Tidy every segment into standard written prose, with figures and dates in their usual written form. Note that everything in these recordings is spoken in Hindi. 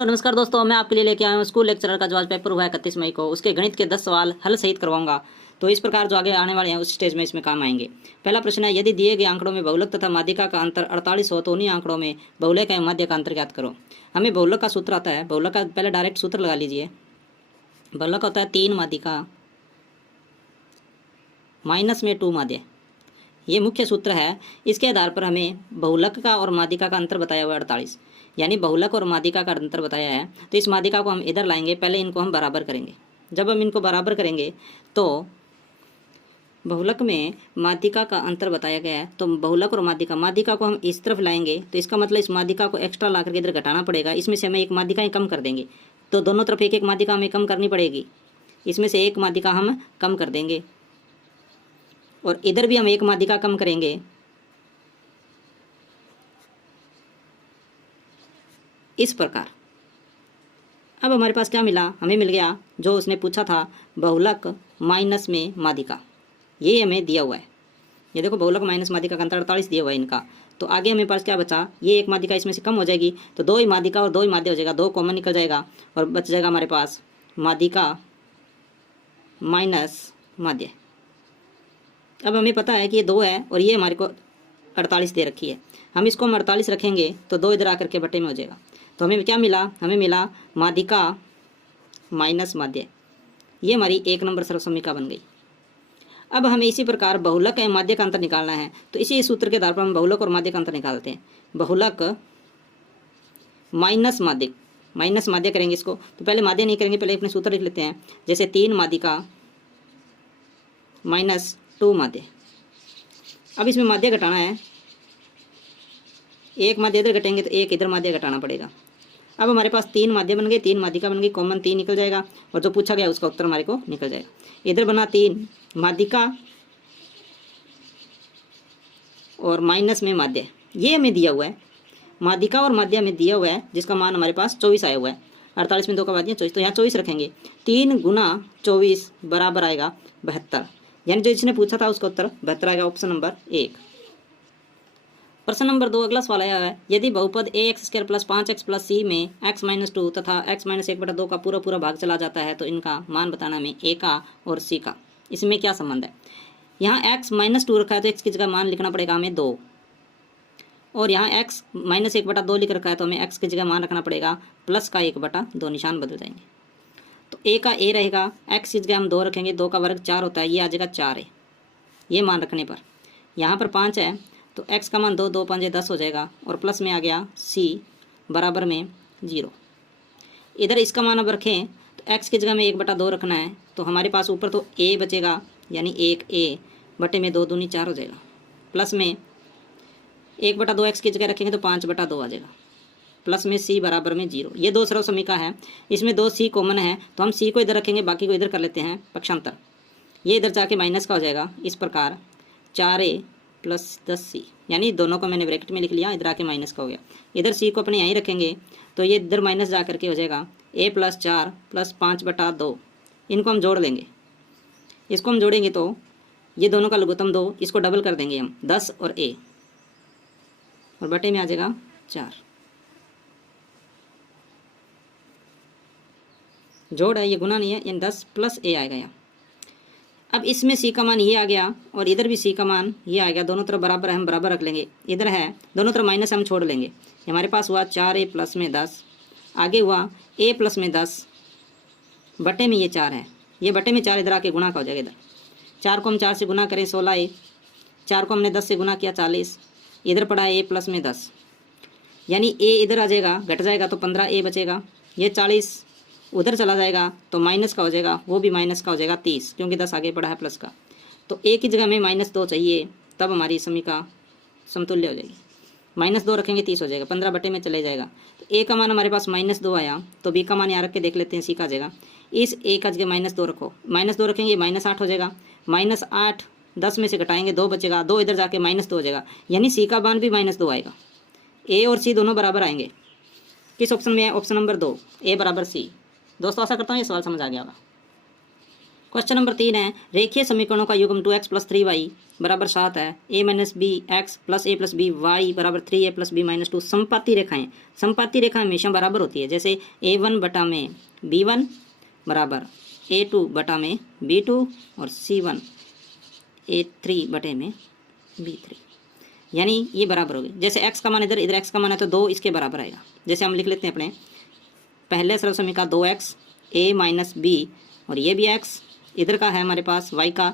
नमस्कार दोस्तों, मैं आपके लिए लेके आया हूँ स्कूल लेक्चरर का जो आज पेपर हुआ है 31 मई को। उसके गणित के 10 सवाल हल सहित करवाऊंगा। तो इस प्रकार जो आगे आने वाले हैं उस स्टेज में इसमें काम आएंगे। पहला प्रश्न है, यदि दिए गए आंकड़ों में बहुलक तथा माध्यिका का अंतर 48 हो तो उन्हीं आंकड़ों में बहुलक एवं माध्य का अंतर ज्ञात करो। हमें बहुलक का सूत्र आता है। बहुलक का पहले डायरेक्ट सूत्र लगा लीजिए। बहुलक होता है 3 माध्यिका माइनस में 2 माध्य। ये मुख्य सूत्र है। इसके आधार पर हमें बहुलक का और माध्यिका का अंतर बताया हुआ है 48, यानी बहुलक और माध्यिका का अंतर बताया है। तो इस माध्यिका को हम इधर लाएंगे, पहले इनको हम बराबर करेंगे। जब हम इनको बराबर करेंगे तो बहुलक में माध्यिका का अंतर बताया गया है। तो बहुलक और माध्यिका को हम इस तरफ लाएंगे, तो इसका मतलब इस माध्यिका को एक्स्ट्रा ला करके इधर घटाना पड़ेगा। इसमें से हमें एक माध्यिका ही कम कर देंगे, तो दोनों तरफ एक एक माध्यिका हमें कम करनी पड़ेगी। इसमें से एक माध्यिका हम कम कर देंगे और इधर भी हम एक माध्यिका कम करेंगे। इस प्रकार अब हमारे पास क्या मिला? हमें मिल गया जो उसने पूछा था, बहुलक माइनस में माध्यिका। ये हमें दिया हुआ है। ये देखो, बहुलक माइनस माध्यिका का अंतर 48 दिया हुआ है इनका। तो आगे हमें पास क्या बचा? ये एक माध्यिका इसमें से कम हो जाएगी, तो दो ही माध्यिका और दो ही माध्य हो जाएगा, दो कॉमन निकल जाएगा और बच जाएगा हमारे पास माध्यिका माइनस माध्य। अब हमें पता है कि ये 2 है और ये हमारे को 48 दे रखी है। हम इसको हम 48 रखेंगे तो 2 इधर आकर के बटे में हो जाएगा। तो हमें क्या मिला? हमें मिला माध्यिका माइनस माध्य। ये हमारी 1 नंबर सर्वसमीका बन गई। अब हमें इसी प्रकार बहुलक एवं माध्य का अंतर निकालना है। तो इसी सूत्र के आधार पर हम बहुलक और माध्य का अंतर निकालते हैं। बहुलक माइनस माध्य करेंगे इसको। तो पहले माध्य नहीं करेंगे, पहले अपने सूत्र लिख लेते हैं। जैसे 3 माध्यिका माइनस 2 माध्य। अब इसमें माध्य घटाना है, एक माध्य इधर घटेंगे तो एक इधर माध्य घटाना पड़ेगा। अब हमारे पास 3 माध्य बन गए, 3 माध्यिका बन गई, कॉमन 3 निकल जाएगा और जो पूछा गया उसका उत्तर हमारे को निकल जाएगा। इधर बना 3 माध्यिका और माइनस में माध्य। ये हमें दिया हुआ है, माध्यिका और माध्य में दिया हुआ है, जिसका मान हमारे पास 24 आया हुआ है। 48 में 2 का बाद 24, तो यहाँ 24 रखेंगे। 3 गुना 24 बराबर आएगा 72, यानी जो इसने पूछा था उसका उत्तर 72 आएगा। Option number 1। प्रश्न नंबर 2 अगला सवाल आया है, यदि बहुपद ax² + 5x + c में x - 2 तथा x - 1/2 का पूरा भाग चला जाता है तो इनका मान बताना में a का और c का। इसमें क्या संबंध है? यहाँ x - 2 रखा है तो x की जगह मान लिखना पड़ेगा हमें 2, और यहाँ x - 1/2 लिख रखा है तो हमें x की जगह मान रखना पड़ेगा प्लस का 1/2, निशान बदल जाएंगे। तो a का a रहेगा, x की जगह हम 2 रखेंगे, 2 का वर्ग 4 होता है, ये आ जाएगा 4 है। ये मान रखने पर यहाँ पर 5 है तो x का मान 2, 2 5 10 हो जाएगा, और प्लस में आ गया c बराबर में 0। इधर इसका मान अब रखें तो x की जगह में 1/2 रखना है, तो हमारे पास ऊपर तो a बचेगा, यानी 1a बटे में 2 दूनी 4 हो जाएगा, प्लस में 1/2 x की जगह रखेंगे तो 5/2 आ जाएगा, प्लस में c बराबर में 0। ये 2 सर्वसमीका है, इसमें 2 c कॉमन है तो हम c को इधर रखेंगे, बाकी को इधर कर लेते हैं पक्षांतर। ये इधर जाके माइनस का हो जाएगा। इस प्रकार 4a + 10c, यानी दोनों को मैंने ब्रैकेट में लिख लिया, इधर आके माइनस का हो गया। इधर c को अपने यहीं रखेंगे तो ये इधर माइनस जा करके हो जाएगा a + 4 + 5/2। इनको हम जोड़ लेंगे, इसको हम जोड़ेंगे तो ये दोनों का लघुत्तम 2, इसको डबल कर देंगे हम 10 और a, और बटे में आ जाएगा 4। जोड़ है, ये गुना नहीं है, यानी 10 + a आएगा यहाँ। अब इसमें c का मान ये आ गया और इधर भी c का मान ये आ गया, दोनों तरफ बराबर है, हम बराबर रख लेंगे। इधर है, दोनों तरफ माइनस हम छोड़ लेंगे। हमारे पास हुआ 4a + में 10, आगे हुआ a + में 10 बटे में ये 4 है, ये बटे में 4 इधर आके गुणा का हो जाएगा। इधर 4 को हम 4 से गुना करें 16a, 4 को हमने 10 से गुना किया 40, इधर पड़ा a + में 10, यानी a इधर आ जाएगा, घट जाएगा तो 15a बचेगा। ये 40 उधर चला जाएगा तो माइनस का हो जाएगा, वो भी माइनस का हो जाएगा 30, क्योंकि 10 आगे पड़ा है प्लस का। तो a की जगह में -2 चाहिए, तब हमारी समीका समतुल्य हो जाएगी। -2 रखेंगे 30 हो जाएगा, 15 बटे में चले जाएगा। तो a का मान हमारे पास -2 आया, तो b का मान यहाँ रख के देख लेते हैं, c का आ जाएगा। इस a का जगह -2 रखो, -2 रखेंगे -8 हो जाएगा, -8 10 में से घटाएंगे 2 बचेगा, 2 इधर जाके -2 हो जाएगा, यानी c का मान भी -2 आएगा। a और c दोनों बराबर आएंगे। किस ऑप्शन में है? ऑप्शन नंबर 2, a बराबर c। दोस्तों आशा करता हूँ ये सवाल समझ आ गया होगा। क्वेश्चन नंबर 3 है, रेखीय समीकरणों का युग्म 2x + 3y बराबर 7 है, a - b x + a + b y बराबर 3a + b - 2 समपाती रेखाएं। समपाती रेखा हमेशा बराबर होती है, जैसे a1 बटा में b1 बराबर a2 बटा में b2 और c1 a3 बटे में b3, यानी ये बराबर होगी। जैसे x का मान इधर x का मान है तो 2 इसके बराबर आएगा। जैसे हम लिख लेते हैं अपने पहले सरल समीकरण 2x a - b और ये भी x, इधर का है हमारे पास y का,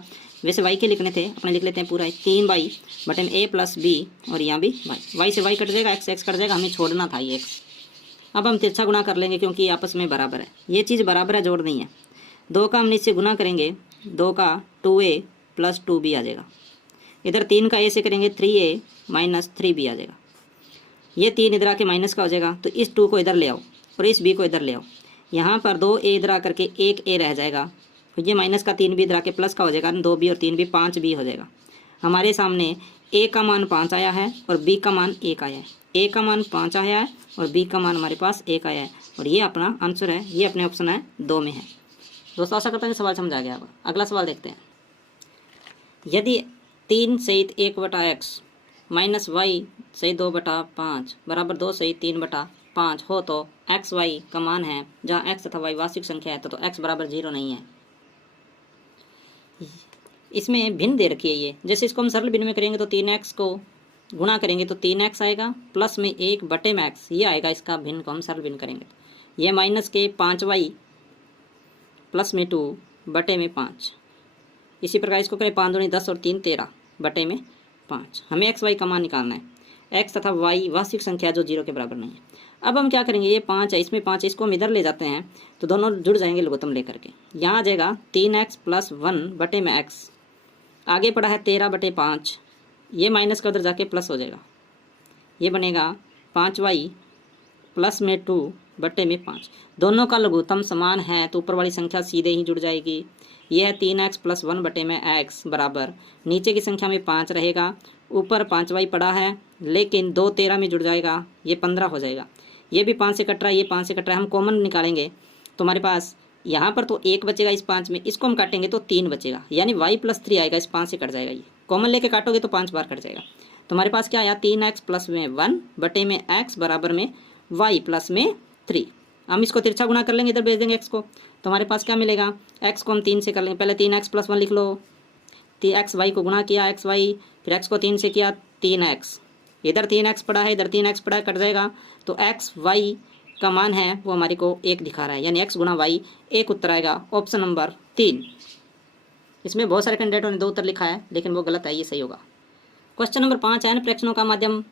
वैसे y के लिखने थे अपने लिख लेते हैं पूरा 3y बटे में a + b और यहाँ भी y से y कट जाएगा, x कट जाएगा, हमें छोड़ना था ये x। अब हम तिरछा गुणा कर लेंगे क्योंकि आपस में बराबर है, ये चीज़ बराबर है, जोड़ नहीं है। 2 का हम इससे गुना करेंगे, 2 का 2a + 2b आ जाएगा। इधर 3 का a से करेंगे 3a - 3b आ जाएगा। ये 3 इधर आके माइनस का हो जाएगा, तो इस 2 को इधर ले आओ और इस b को इधर ले आओ। यहाँ पर 2a इधर आ करके 1a रह जाएगा, तो ये माइनस का 3b इधर आके प्लस का हो जाएगा, 2b और 3b 5b हो जाएगा। हमारे सामने a का मान 5 आया है और b का मान 1 आया है। a का मान 5 आया है और b का मान हमारे पास 1 आया है, और ये अपना आंसर है, ये अपने ऑप्शन है 2 में है। दोस्तों आशा करता हूँ सवाल समझ आ गया होगा। अगला सवाल देखते हैं। यदि 3 सहित 1/x - y सहित 2/5 बराबर 2 सहित 3/5 हो तो x y का मान है, जहाँ x तथा y वास्तविक संख्या है तो x बराबर 0 नहीं है। इसमें भिन्न दे रखी है ये, जैसे इसको हम सरल भिन्न में करेंगे तो 3x को गुणा करेंगे तो 3x आएगा, प्लस में 1 बटे में x ये आएगा, इसका भिन्न को हम सरल भिन्न करेंगे। ये माइनस के 5y प्लस में 2 बटे में 5, इसी प्रकार इसको करें 5 दूनी 10 और 3 13 बटे में 5। हमें x y का मान निकालना है। x तथा y वास्तविक संख्या जो 0 के बराबर नहीं है। अब हम क्या करेंगे, ये 5 है, इसमें 5 इसको हम इधर ले जाते हैं तो दोनों जुड़ जाएंगे लघुत्तम लेकर के। यहाँ आ जाएगा 3x + 1 बटे में x, आगे पड़ा है 13 बटे 5, ये माइनस का उधर जाके प्लस हो जाएगा, ये बनेगा 5y प्लस में 2 बटे में 5। दोनों का लघुत्तम समान है तो ऊपर वाली संख्या सीधे ही जुड़ जाएगी। यह है 3x + 1 बटे में x बराबर, नीचे की संख्या में 5 रहेगा, ऊपर 5y पड़ा है लेकिन 2 13 में जुड़ जाएगा, ये 15 हो जाएगा। ये भी 5 से कट रहा है, ये 5 से कट रहा है, हम कॉमन निकालेंगे तो हमारे पास यहाँ पर तो 1 बचेगा इस 5 में, इसको हम काटेंगे तो 3 बचेगा, यानी y + 3 आएगा, इस 5 से कट जाएगा। ये कॉमन लेके काटोगे तो 5 बार कट जाएगा। तो हमारे पास क्या आया, 3x + में 1 बटे में x बराबर में y + में 3। हम इसको तिरछा गुणा कर लेंगे, इधर भेज देंगे x को, तो हमारे पास क्या मिलेगा, x को हम 3 से कर लेंगे। पहले 3x + 1 लिख लो, x y को गुणा किया x y, फिर x को 3 से किया 3x, इधर 3x पड़ा है, इधर 3x पड़ा है, कट जाएगा। तो x y का मान है वो हमारे को 1 दिखा रहा है, यानी x × y 1 उत्तर आएगा, ऑप्शन नंबर 3। इसमें बहुत सारे कैंडिडेटों ने 2 उत्तर लिखा है लेकिन वो गलत है, ये सही होगा। क्वेश्चन नंबर 5 है, n प्रेक्षणों का माध्यम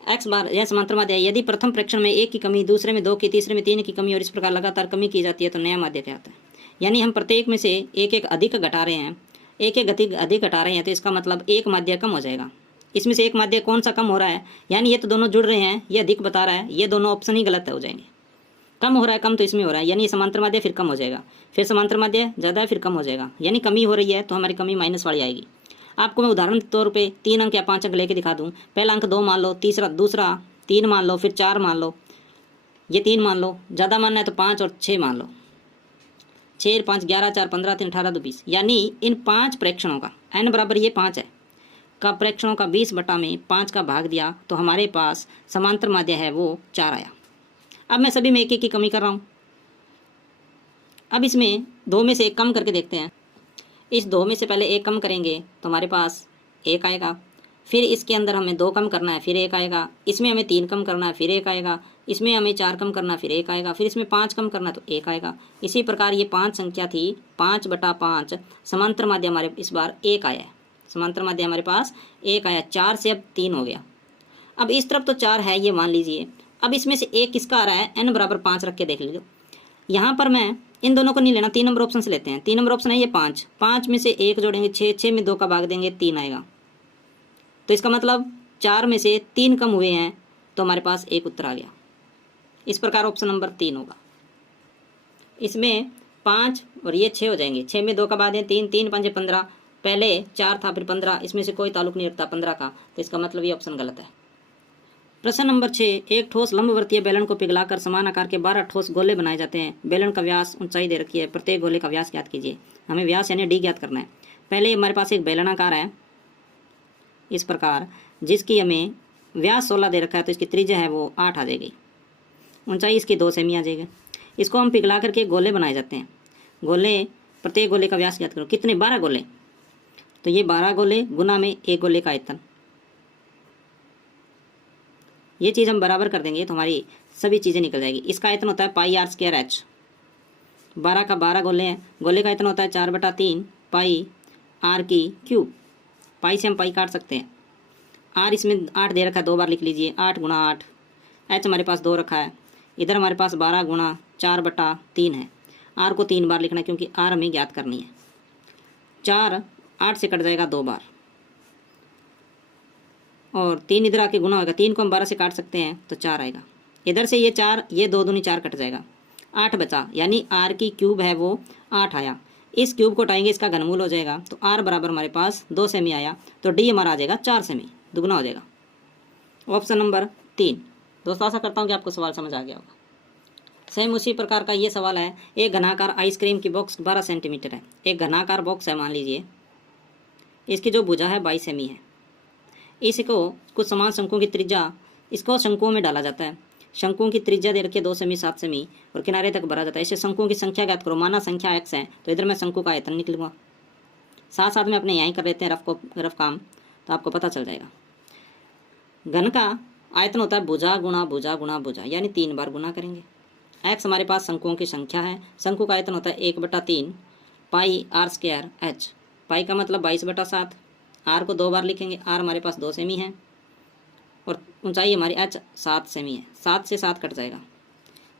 x बार यह समांतर माध्य है। यदि प्रथम प्रेक्षण में 1 की कमी, दूसरे में 2 की, तीसरे में 3 की कमी और इस प्रकार लगातार कमी की जाती है तो नया माध्य क्या आता है। यानी हम प्रत्येक में से एक अधिक घटा रहे हैं, एक अधिक घटा रहे हैं, तो इसका मतलब एक माध्य कम हो जाएगा। इसमें से एक माध्य कौन सा कम हो रहा है, यानी ये तो दोनों जुड़ रहे हैं, ये अधिक बता रहा है, ये दोनों ऑप्शन ही गलत हो जाएंगे। कम हो रहा है, कम तो इसमें हो रहा है, यानी समांतर माध्य फिर कम हो जाएगा, फिर समांतर माध्य ज़्यादा है फिर कम हो जाएगा, यानी कमी हो रही है तो हमारी कमी माइनस वाली आएगी। आपको मैं उदाहरण के तौर पे 3 अंक या 5 अंक लेके दिखा दूँ। पहला अंक 2 मान लो, दूसरा 3 मान लो, फिर 4 मान लो, ये 3 मान लो, ज़्यादा मानना है तो 5 और 6 मान लो। 6 5 11 4 15 3 18 2 20, यानी इन 5 प्रेक्षणों का n बराबर ये 5 है का प्रेक्षणों का 20 बटा में 5 का भाग दिया तो हमारे पास समांतर माध्य है वो 4 आया। अब मैं सभी में एक एक की कमी कर रहा हूँ। अब इसमें 2 में से 1 कम करके देखते हैं। इस 2 में से पहले 1 कम करेंगे तो हमारे पास 1 आएगा, फिर इसके अंदर हमें 2 कम करना है फिर 1 आएगा, इसमें हमें 3 कम करना है फिर 1 आएगा, इसमें हमें 4 कम करना है फिर 1 आएगा, फिर इसमें 5 कम करना तो 1 आएगा। इसी प्रकार ये 5 संख्या थी, 5 बटा 5 समांतर माध्य हमारे इस बार 1 आया है, समांतर माध्य हमारे पास 1 आया। 4 से अब 3 हो गया। अब इस तरफ तो 4 है ये मान लीजिए। अब इसमें से 1 किसका आ रहा है, n बराबर 5 रख के देख लीजिए। यहाँ पर मैं इन दोनों को नहीं लेना, 3 नंबर ऑप्शन से लेते हैं। 3 नंबर ऑप्शन है ये 5, 5 में से 1 जोड़ेंगे 6, 6 में 2 का भाग देंगे 3 आएगा। तो इसका मतलब 4 में से 3 कम हुए हैं तो हमारे पास 1 उत्तर आ गया। इस प्रकार ऑप्शन नंबर 3 होगा। इसमें 5 और ये 6 हो जाएंगे, 6 में 2 का भाग दें 3, 3 5 15, पहले 4 था फिर 15, इसमें से कोई ताल्लुक नहीं रखता 15 का, तो इसका मतलब ये ऑप्शन गलत है। प्रश्न नंबर 6, एक ठोस लंबवर्तीय बेलन को पिघलाकर समान आकार के 12 ठोस गोले बनाए जाते हैं। बेलन का व्यास, ऊंचाई दे रखी है, प्रत्येक गोले का व्यास ज्ञात कीजिए। हमें व्यास यानी डी ज्ञात करना है। पहले हमारे पास एक बेलनाकार है इस प्रकार, जिसकी हमें व्यास 16 दे रखा है, तो इसकी त्रिज्या है वो 8 आ जाएगी। ऊंचाई इसकी 2 सेमी आ जाएगी। इसको हम पिघला करके गोले बनाए जाते हैं। गोले, प्रत्येक गोले का व्यास ज्ञात करो। कितने? 12 गोले। तो ये 12 गोले गुना में एक गोले का आयतन, ये चीज़ हम बराबर कर देंगे तो हमारी सभी चीज़ें निकल जाएगी। इसका आयतन होता है पाई आर स्क्वायर एच। 12 का 12 गोले हैं। गोले का आयतन होता है 4/3 पाई आर की क्यूब। पाई से हम पाई काट सकते हैं। आर इसमें 8 दे रखा है, 2 बार लिख लीजिए, 8 × 8। एच हमारे पास 2 रखा है। इधर हमारे पास 12 × 4/3 है। आर को 3 बार लिखना है क्योंकि आर हमें ज्ञात करनी है। 4 8 से कट जाएगा 2 बार, और 3 इधर आके गुना होगा। 3 को हम 12 से काट सकते हैं तो 4 आएगा। इधर से ये 4, ये 2 दूनी 4 कट जाएगा, 8 बचा, यानी आर की क्यूब है वो 8 आया। इस क्यूब को उठाएंगे, इसका घनमूल हो जाएगा, तो आर बराबर हमारे पास 2 सेमी आया, तो डी हमारा आ जाएगा 4 सेमी, दुगना हो जाएगा। Option number 3। दोस्तों आशा करता हूँ कि आपको सवाल समझ आ गया होगा। सेम उसी प्रकार का ये सवाल है। एक घनाकार आइसक्रीम की बॉक्स 12 सेंटीमीटर है। एक घनाकार बॉक्स है मान लीजिए, इसकी जो भुजा है 22 सेमी है। इसको कुछ समान शंकुओं की त्रिज्या, इसको शंकुओं में डाला जाता है। शंकुओं की त्रिज्या दे रखी है 2 सेमी 7 सेमी, और किनारे तक भरा जाता है। इससे शंकुओं की संख्या ज्ञात करो। माना संख्या x है, तो इधर मैं शंकु का आयतन निकलूंगा। साथ साथ में अपने यहीं कर लेते हैं रफ काम, तो आपको पता चल जाएगा। घन का आयतन होता है भुजा गुणा भुजा गुणा भुजा, यानी 3 बार गुना करेंगे। x हमारे पास शंकुओं की संख्या है। शंकु का आयतन होता है 1/3 पाई आर स्क्वायर एच। पाई का मतलब 22/7। आर को 2 बार लिखेंगे, आर हमारे पास 2 सेमी है, और ऊंचाई हमारी एच 7 सेमी है। 7 से 7 कट जाएगा,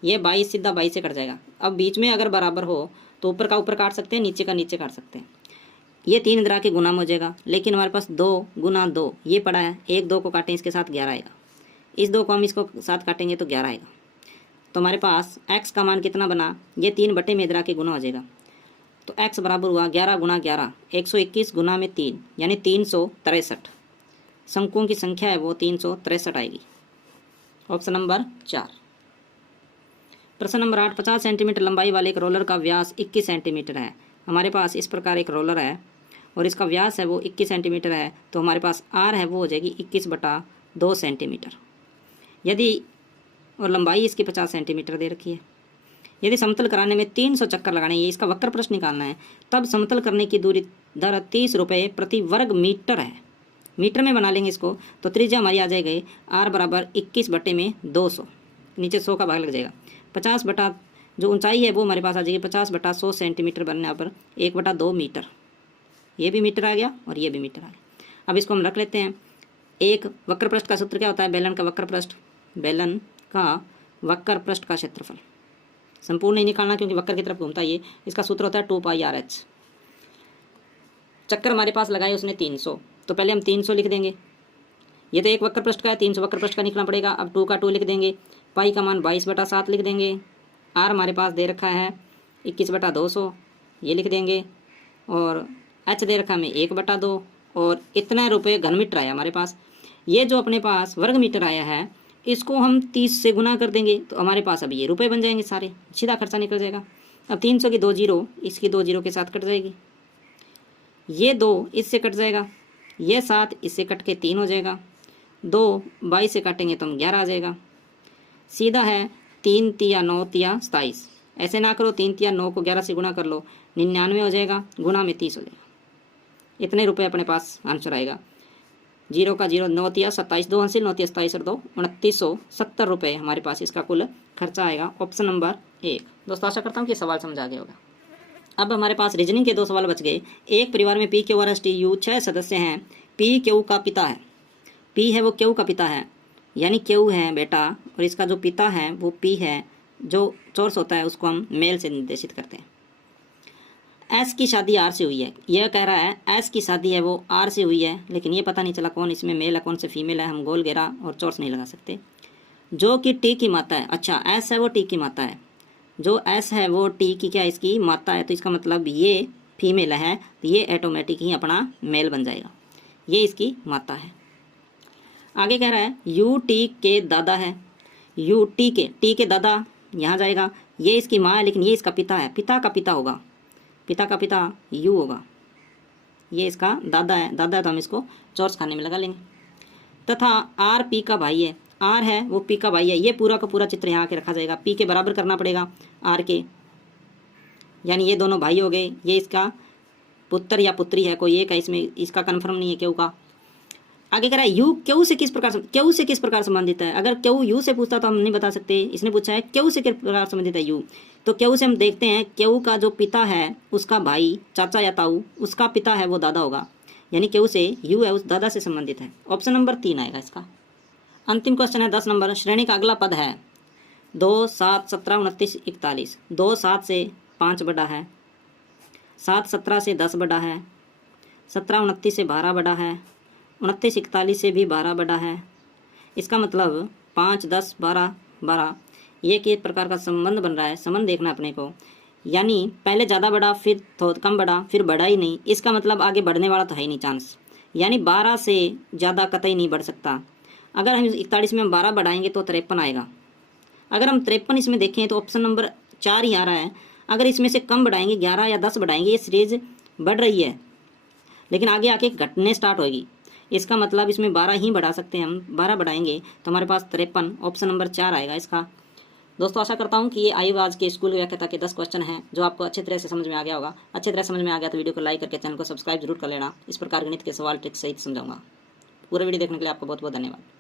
ये 22 सीधा 22 से कट जाएगा। अब बीच में अगर बराबर हो तो ऊपर का ऊपर काट सकते हैं, नीचे का नीचे काट सकते हैं। ये 3 इधर के गुना में हो जाएगा, लेकिन हमारे पास 2 × 2 ये पड़ा है। 1 2 को काटें, इसके साथ 11 आएगा। इस 2 को हम इसको साथ काटेंगे तो 11 आएगा। तो हमारे पास x का मान कितना बना? ये 3 बटे में इधर के गुना हो जाएगा, तो x बराबर हुआ 11 × 11, 121 गुना में 3, यानी 363। शंकुओं की संख्या है वो 363 आएगी। Option number 4। प्रश्न नंबर 8, 50 सेंटीमीटर लंबाई वाले एक रोलर का व्यास 21 सेंटीमीटर है। हमारे पास इस प्रकार एक रोलर है और इसका व्यास है वो 21 सेंटीमीटर है, तो हमारे पास आर है वो हो जाएगी 21/2 सेंटीमीटर। यदि और लंबाई इसकी 50 सेंटीमीटर दे रखी है। यदि समतल कराने में 300 चक्कर लगाने, ये इसका वक्र प्रश्न निकालना है, तब समतल करने की दूरी दर 30 रुपये प्रति वर्ग मीटर है। मीटर में बना लेंगे इसको, तो त्रिज्या हमारी आ जाएगी आर बराबर 21/200, नीचे 100 का भाग लग जाएगा। 50 बटा जो ऊंचाई है वो हमारे पास आ जाएगी 50/100 सेंटीमीटर बनने पर 1/2 मीटर। ये भी मीटर आ गया और ये भी मीटर आ गया। अब इसको हम रख लेते हैं। एक वक्र पृष्ठ का सूत्र क्या होता है? बेलन का वक्र पृष्ठ, बेलन का वक्र पृष्ठ का क्षेत्रफल। संपूर्ण नहीं निकालना क्योंकि वक्र की तरफ घूमता है ये। इसका सूत्र होता है 2πRh। चक्कर हमारे पास लगाए उसने 300, तो पहले हम 300 लिख देंगे। ये तो एक वक्र पृष्ठ का है, 300 वक्र पृष्ठ का निकलना पड़ेगा। अब 2 का 2 लिख देंगे, पाई का मान 22/7 लिख देंगे। आर हमारे पास दे रखा है 21/200, ये लिख देंगे, और एच दे रखा हमें 1/2, और इतना रुपये घन मीटर आया हमारे पास। ये जो अपने पास वर्ग मीटर आया है इसको हम 30 से गुना कर देंगे, तो हमारे पास अब ये रुपए बन जाएंगे सारे, सीधा खर्चा निकल जाएगा। अब 300 की 2 जीरो इसकी 2 जीरो के साथ कट जाएगी, ये 2 इससे कट जाएगा, ये 7 इससे कट के 3 हो जाएगा, 2 22 से काटेंगे तो हम 11 आ जाएगा। सीधा है 3 तिया 9 तिया 27। ऐसे ना करो, 3 तिया 9 को 11 से गुना कर लो, 99 हो जाएगा, गुना में 30 हो जाएगा। इतने रुपए अपने पास आंसर आएगा। 0 का 0, 9 तिया 27, 2 हासिल, 9 तिया 27 और 2 2970 रुपये हमारे पास इसका कुल खर्चा आएगा। Option number 1। दोस्तों आशा करता हूँ कि सवाल समझ आ गया होगा। अब हमारे पास रीजनिंग के 2 सवाल बच गए। एक परिवार में P Q R S T U 6 सदस्य हैं। पी क्यू का पिता है, पी है वो क्यू का पिता है, यानी क्यू है बेटा, और इसका जो पिता है वो पी है। जो सोर्स होता है उसको हम मेल से निर्देशित करते हैं। एस की शादी आर से हुई है। यह कह रहा है एस की शादी है वो आर से हुई है, लेकिन ये पता नहीं चला कौन इसमें मेल है कौन से फीमेल है। हम गोल घेरा और चोर्स नहीं लगा सकते। जो कि टी की माता है, अच्छा एस है वो टी की माता है, जो एस है वो टी की क्या इसकी माता है, तो इसका मतलब ये फीमेल है, तो ये ऑटोमेटिक ही अपना मेल बन जाएगा। ये इसकी माता है। आगे कह रहा है यू टी के दादा है, यू टी के दादा यहाँ जाएगा, ये इसकी माँ है लेकिन ये इसका पिता है, पिता का पिता होगा, पिता का पिता यू होगा, ये इसका दादा है, दादा है तो हम इसको चौरस खाने में लगा लेंगे। तथा आर पी का भाई है, आर है वो पी का भाई है, ये पूरा का पूरा चित्र यहाँ आके रखा जाएगा, पी के बराबर करना पड़ेगा आर के, यानी ये दोनों भाई हो गए, ये इसका पुत्र या पुत्री है, कोई एक है इसमें, इसका कन्फर्म नहीं है क्यों का। आगे कह रहा है यू क्यू से किस प्रकार संबंधित है। अगर क्यू यू से पूछता तो हम नहीं बता सकते, इसने पूछा है क्यू से किस प्रकार संबंधित है यू, तो क्यू से हम देखते हैं क्यू का जो पिता है उसका भाई चाचा या ताऊ, उसका पिता है वो दादा होगा, यानी क्यू से यू है उस दादा से संबंधित है। ऑप्शन नंबर 3 आएगा इसका। अंतिम क्वेश्चन है 10 नंबर, श्रेणी का अगला पद है 2, 7, 17, 29, 41। 2 7 से 5 बड़ा है, 7 17 से 10 बड़ा है, 17 29 से 12 बड़ा है, 29 41 से भी 12 बड़ा है। इसका मतलब 5 10 12 12 ये किस प्रकार का संबंध बन रहा है, संबंध देखना अपने को, यानी पहले ज़्यादा बड़ा फिर थोड़ा कम बड़ा फिर बड़ा ही नहीं, इसका मतलब आगे बढ़ने वाला तो है ही नहीं चांस, यानी 12 से ज़्यादा कतई नहीं बढ़ सकता। अगर हम 41 में हम 12 बढ़ाएंगे तो 53 आएगा। अगर हम 53 इसमें देखें तो ऑप्शन नंबर 4 ही आ रहा है। अगर इसमें से कम बढ़ाएंगे 11 या 10 बढ़ाएंगे, ये सीरीज बढ़ रही है लेकिन आगे आके घटने स्टार्ट होगी, इसका मतलब इसमें 12 ही बढ़ा सकते हैं हम, 12 बढ़ाएंगे तो हमारे पास 53, ऑप्शन नंबर 4 आएगा इसका। दोस्तों आशा करता हूँ कि ये आयु आज के स्कूल व्याख्याता के 10 क्वेश्चन हैं जो आपको अच्छी तरह से समझ में आ गया होगा। अच्छी तरह समझ में आ गया तो वीडियो को लाइक करके चैनल को सब्सक्राइब जरूर कर लेना। इस प्रकार गणित के सवाल ट्रिक सहित समझाऊंगा। पूरा वीडियो देखने के लिए आपको बहुत बहुत धन्यवाद।